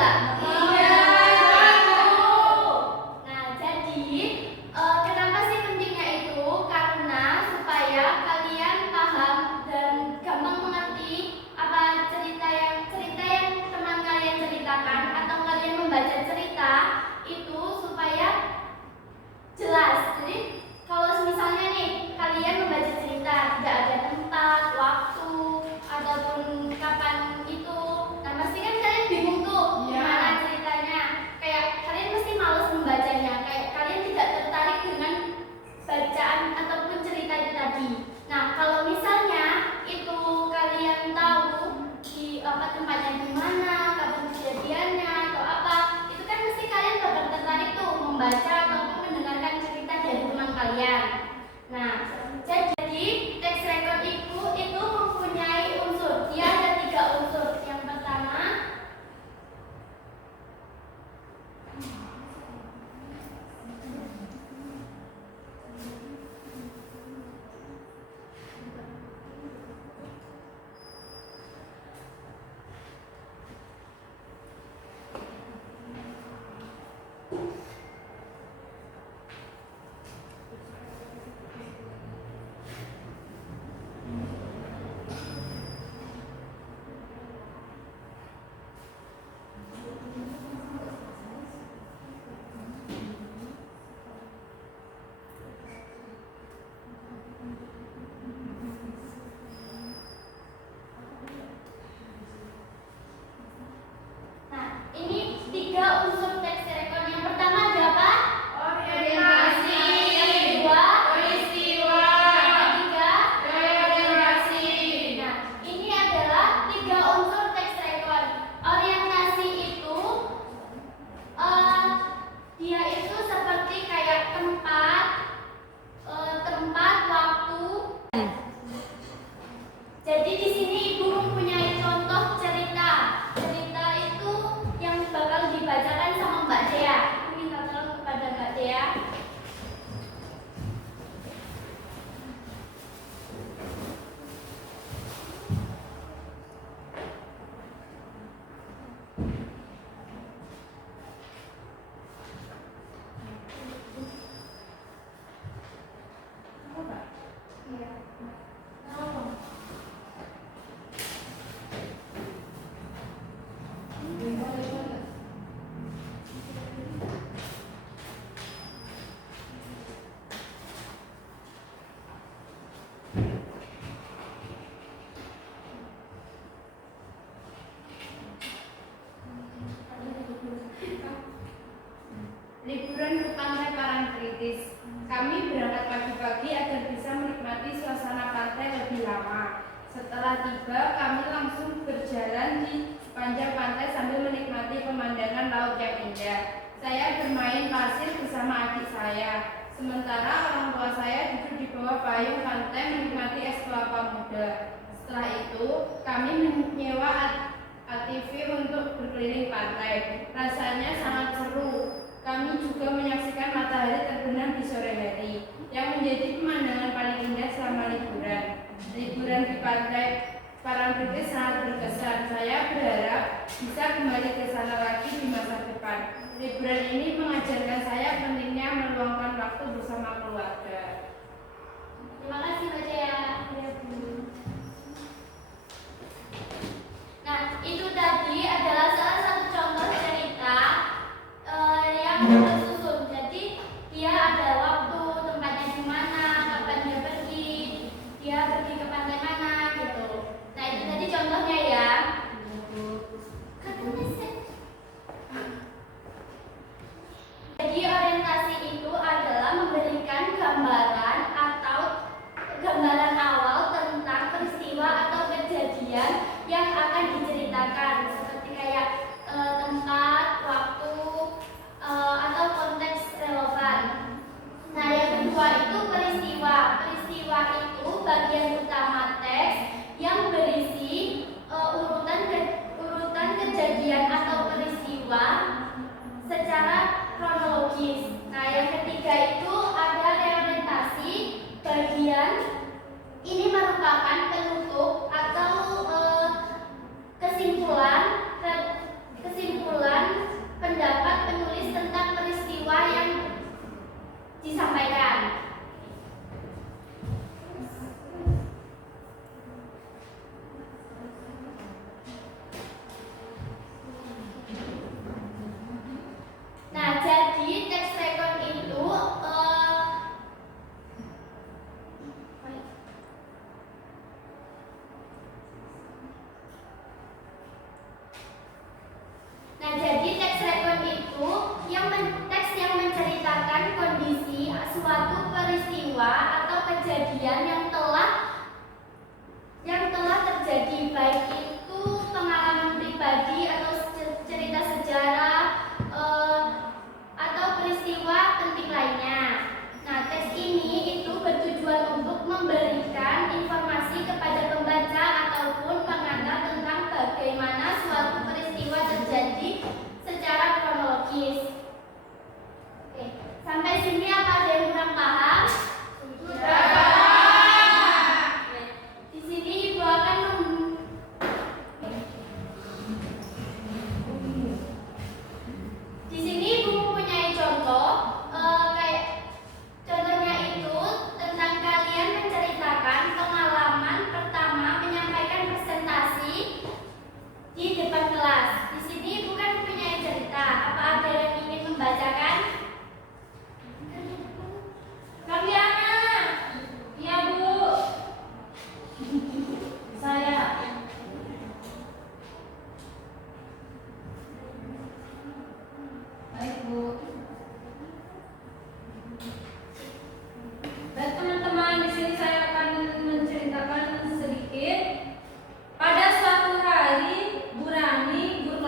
nggak? Iya. Nah, jadi kenapa sih pentingnya itu? Karena supaya kalian paham dan gampang mengerti apa cerita yang teman kalian ceritakan atau kalian membaca cerita itu supaya jelas. Jadi kalau misalnya nih kalian membaca cerita tidak ada tempat, waktu ataupun kapan itu, nah pasti kan kalian bingung tuh gimana ceritanya. Kayak kalian mesti malas membacanya, kayak kalian tidak tertarik dengan bacaan ataupun cerita itu tadi. Nah kalau misalnya itu kalian tahu di apa tempatnya di mana, kapan kejadiannya atau apa, itu kan mesti kalian bakal tertarik tuh membaca ataupun mendengarkan cerita dari teman kalian. Nah, jadi text record itu mempunyai unsur. Dia ada 3 unsur. Yang pertama, ini 3 unsur text record. Yang pertama ada apa? Orientasi. Yang kedua, Peristiwa. yang ketiga, Orientasi. nah, ini adalah 3 unsur text record. Orientasi itu dia itu seperti kayak tempat, waktu. Jadi di sini Ibu mempunyai contoh cerita. Cerita itu yang bakal dibacakan sama Mbak Dea. Aku minta tolong kepada Mbak Dea. Liburan ke pantai Parangtritis. Kami berangkat pagi-pagi agar bisa menikmati suasana pantai lebih lama. Setelah tiba, kami langsung berjalan di sepanjang pantai sambil menikmati pemandangan laut yang indah. Saya bermain pasir bersama adik saya. Sementara orang tua saya duduk di bawah payung pantai menikmati es kelapa muda. Setelah itu, kami menyewa ATV untuk berkeliling pantai. Rasanya sangat seru. Kami juga menyaksikan matahari terbenam di sore hari, yang menjadi pemandangan paling indah selama liburan. Liburan di pantai Parangtritis sangat berkesan. Saya berharap bisa kembali ke sana lagi di masa depan. Liburan ini mengajarkan saya pentingnya meluangkan waktu bersama keluarga. Terima kasih Mbak Dea. Nah, itu tadi adalah salah satu contoh cerita yang tersusun. Jadi dia ada waktu, tempatnya di mana, kapan dia pergi ke pantai mana gitu. Nah, itu tadi contohnya ya. Jadi orientasi itu adalah memberikan gambaran atau gambaran awal tentang peristiwa atau kejadian yang akan diceritakan. Seperti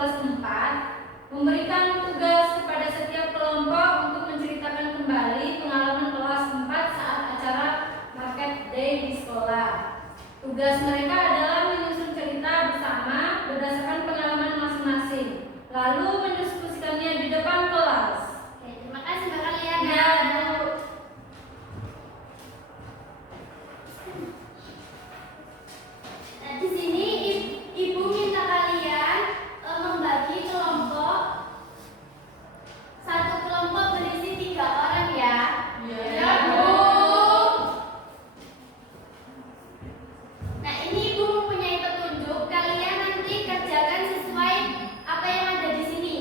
kelas 4 memberikan tugas kepada setiap kelompok untuk menceritakan kembali pengalaman kelas 4 saat acara market day di sekolah. Tugas mereka adalah menyusun cerita bersama berdasarkan pengalaman masing-masing, lalu mendiskusikannya di depan kelas. Oke, terima kasih Mbak kalian Ya, Bu. Nah, di sini Ibu minta kalian membagi kelompok. Satu kelompok berisi 3 orang ya. Ya, Bu. Nah, ini Ibu mempunyai petunjuk. Kalian nanti kerjakan sesuai apa yang ada di sini.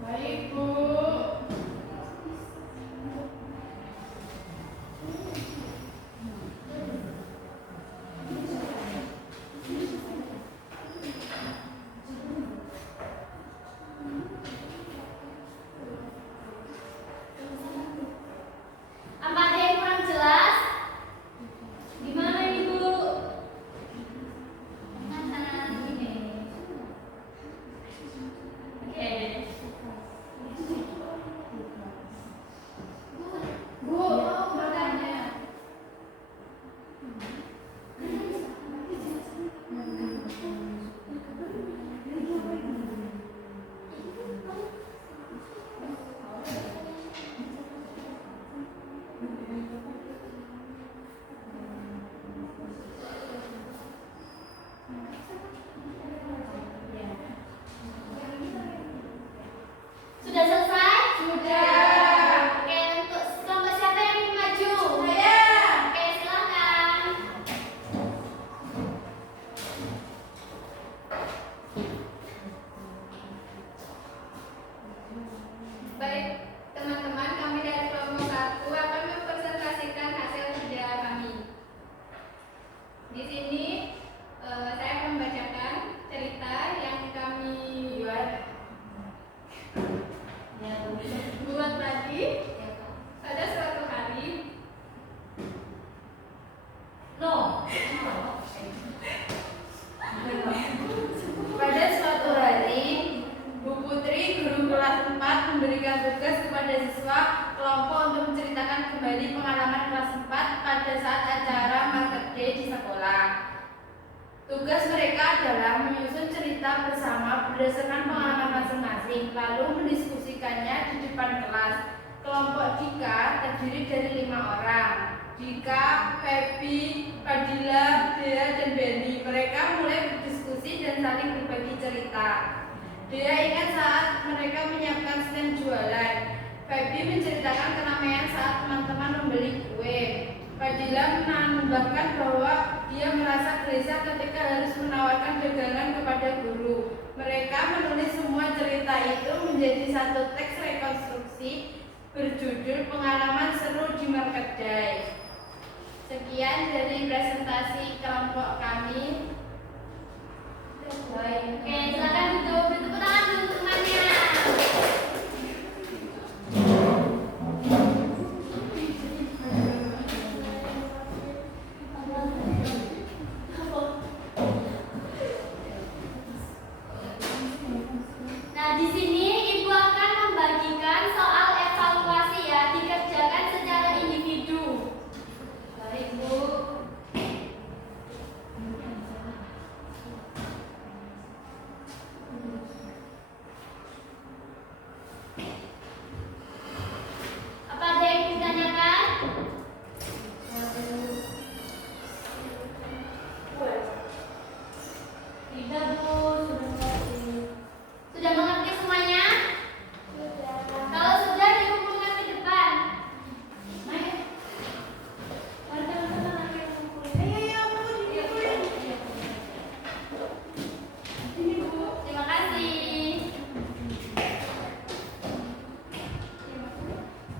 Baik, Bu. Apa ada yang kurang jelas? Gimana Ibu? Oke. Bu, mau bertanya. Sudah selesai? Sudah. Oke, untuk kelompok siapa yang ingin maju? Saya. Oke, silakan. Baik, teman-teman, kami dari kelompok 1 akan mempresentasikan hasil kerja kami. Di sini saya akan membacakan cerita yang kami buat tadi pada suatu hari. No. Pada suatu hari, Bu Putri, guru kelas 4, memberikan tugas kepada siswa kelompok untuk menceritakan kembali pengalaman kelas 4 pada saat acara market day di sekolah. Tugas mereka adalah menyusun cerita bersama berdasarkan pengalaman masing-masing, lalu mendiskusikannya di depan kelas. Kelompok Dika terdiri dari 5 orang. Dika, Feby, Fadila, Dea, dan Benny. Mereka mulai berdiskusi dan saling berbagi cerita. Dea ingat saat mereka menyiapkan stand jualan. Feby menceritakan keramaian saat teman-teman membeli kue. Fadila menambahkan bahwa dia merasa gelisah ketika harus menawarkan dagangan kepada guru. Mereka menulis semua cerita itu menjadi satu teks rekonstruksi berjudul Pengalaman Seru di Market Day. Sekian dari presentasi kelompok kami. Oke, silakan duduk. Bertepuk tangan dulu untuk temannya. Nah, di sini Ibu akan membagikan soal evaluasi ya, dikerjakan secara individu. Baik, Bu. Apa ada yang ditanyakan? Tidak, Bu. Sudah mengerti. Sudah mengerti semuanya? Kalau sudah, dikumpulkan ke depan. Ayo. Mari teman-teman, ayo kumpulin. Terima kasih.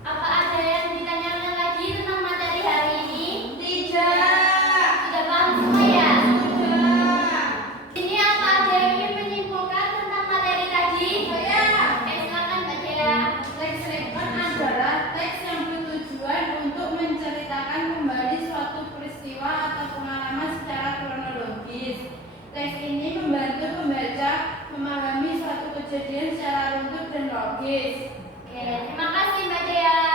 Apa ada yang ditanyakan lagi tentang materi hari ini? Tidak. Sudah paham semua ya? Sudah. Ini apa ada yang ingin menyimpulkan tentang materi tadi? Saya. Oke, silakan Mbak Dea. Teks rekon adalah teks yang bertujuan untuk menceritakan kembali suatu peristiwa atau pengalaman secara kronologis. Teks ini membantu pembaca kejadian secara runtut dan logis. Oke, terima kasih Mbak Dea.